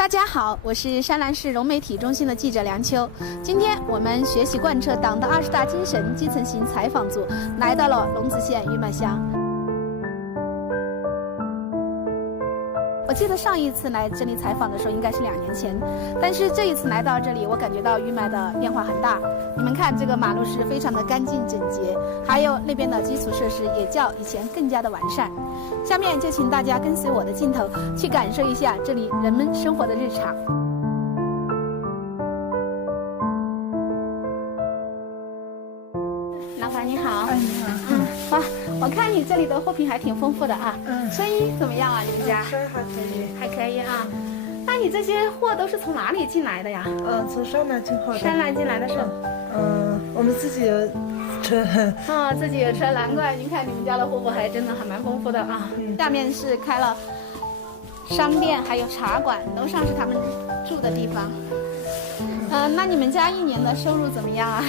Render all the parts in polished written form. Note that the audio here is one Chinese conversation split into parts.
大家好，我是山南市融媒体中心的记者梁秋。今天我们学习贯彻党的20大精神基层型采访组来到了龙子县玉麦乡。我记得上一次来这里采访的时候应该是2年前，但是这一次来到这里，我感觉到玉麦的变化很大。你们看，这个马路是非常的干净整洁，还有那边的基础设施也较以前更加的完善。下面就请大家跟随我的镜头去感受一下这里人们生活的日常。老板你好。你好。哇，我看你这里的货品还挺丰富的啊。生意怎么样啊？你们家？生意还可以。还可以啊。那你这些货都是从哪里进来的呀？从山南进货的。山南进来的是？我们自己有车。自己有车，难怪。您看你们家的货物还真的还蛮丰富的啊。下面是开了商店，还有茶馆，楼上是他们住的地方。那你们家一年的收入怎么样啊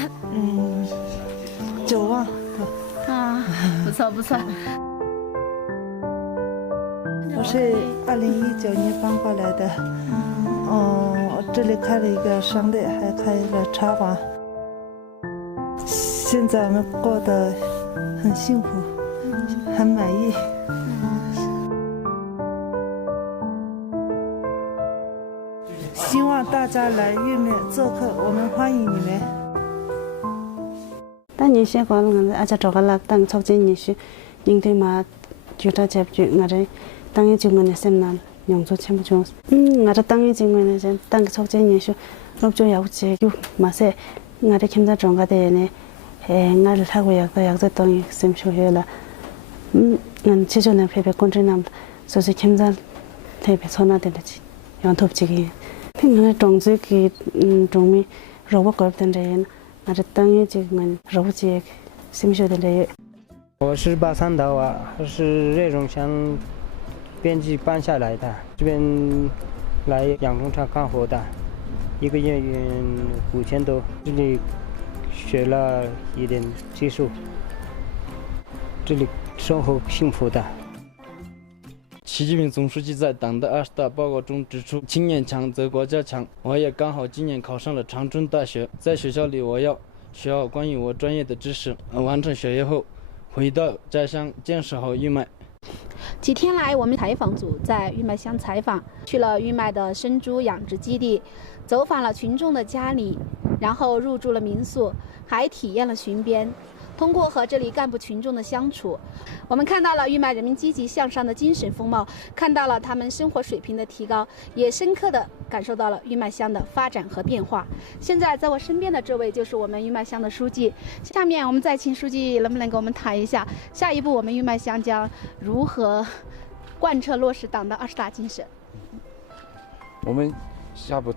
？9万。不错不错。我是2019年搬过来的。我这里开了一个商店，还开了茶馆。现在我们过得很幸福，很满意。希望大家来玉麦做客，我们欢迎你们。当年些个我阿家做个啦，当抽签你是，应对嘛，就他接住我这，当一就我那sem nam，用做全部做。我这当一就我那sem，当抽签你是，落就有这有嘛些，我这看到种个的呢，我这他会有个有这当一sem出去了。我其实那偏偏工作那，所以看到特别错那点的去，用土这个，听我种这个种米，肉不搞点这样。我这当一就我肉这个sem出的这。我是83岛啊，是瑞荣乡编辑搬下来的，这边来养蜂场干活的，1个月5000多，这里学了一点技术，这里生活幸福的。习近平总书记在党的20大报告中指出，青年强则国家强。我也刚好今年考上了长春大学，在学校里我要学好关于我专业的知识，完成学业后回到家乡建设好玉麦。几天来，我们采访组在玉麦乡采访，去了玉麦的生猪养殖基地，走访了群众的家里，然后入住了民宿，还体验了巡边。通过和这里干部群众的相处，我们看到了玉麦人民积极向上的精神风貌，看到了他们生活水平的提高，也深刻地感受到了玉麦乡的发展和变化。现在在我身边的这位就是我们玉麦乡的书记，下面我们再请书记能不能给我们谈一下，下一步我们玉麦乡将如何贯彻落实党的20大精神？我们下步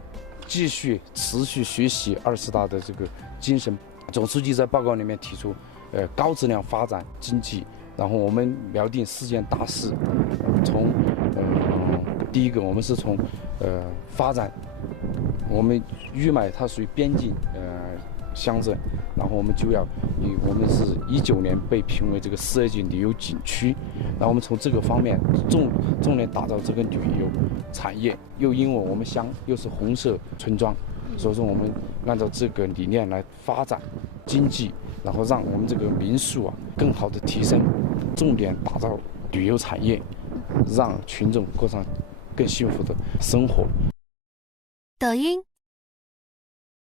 继续持续学习20大的这个精神。总书记在报告里面提出，高质量发展经济，然后我们瞄定4件大事，从第一个我们是从发展，我们玉麦它属于边境乡镇，然后我们就要我们是19年被评为这个4A级旅游景区，然后我们从这个方面重点打造这个旅游产业，又因为我们乡又是红色村庄，所以说我们按照这个理念来发展经济，然后让我们这个民宿更好的提升，重点打造旅游产业，让群众过上更幸福的生活。抖音。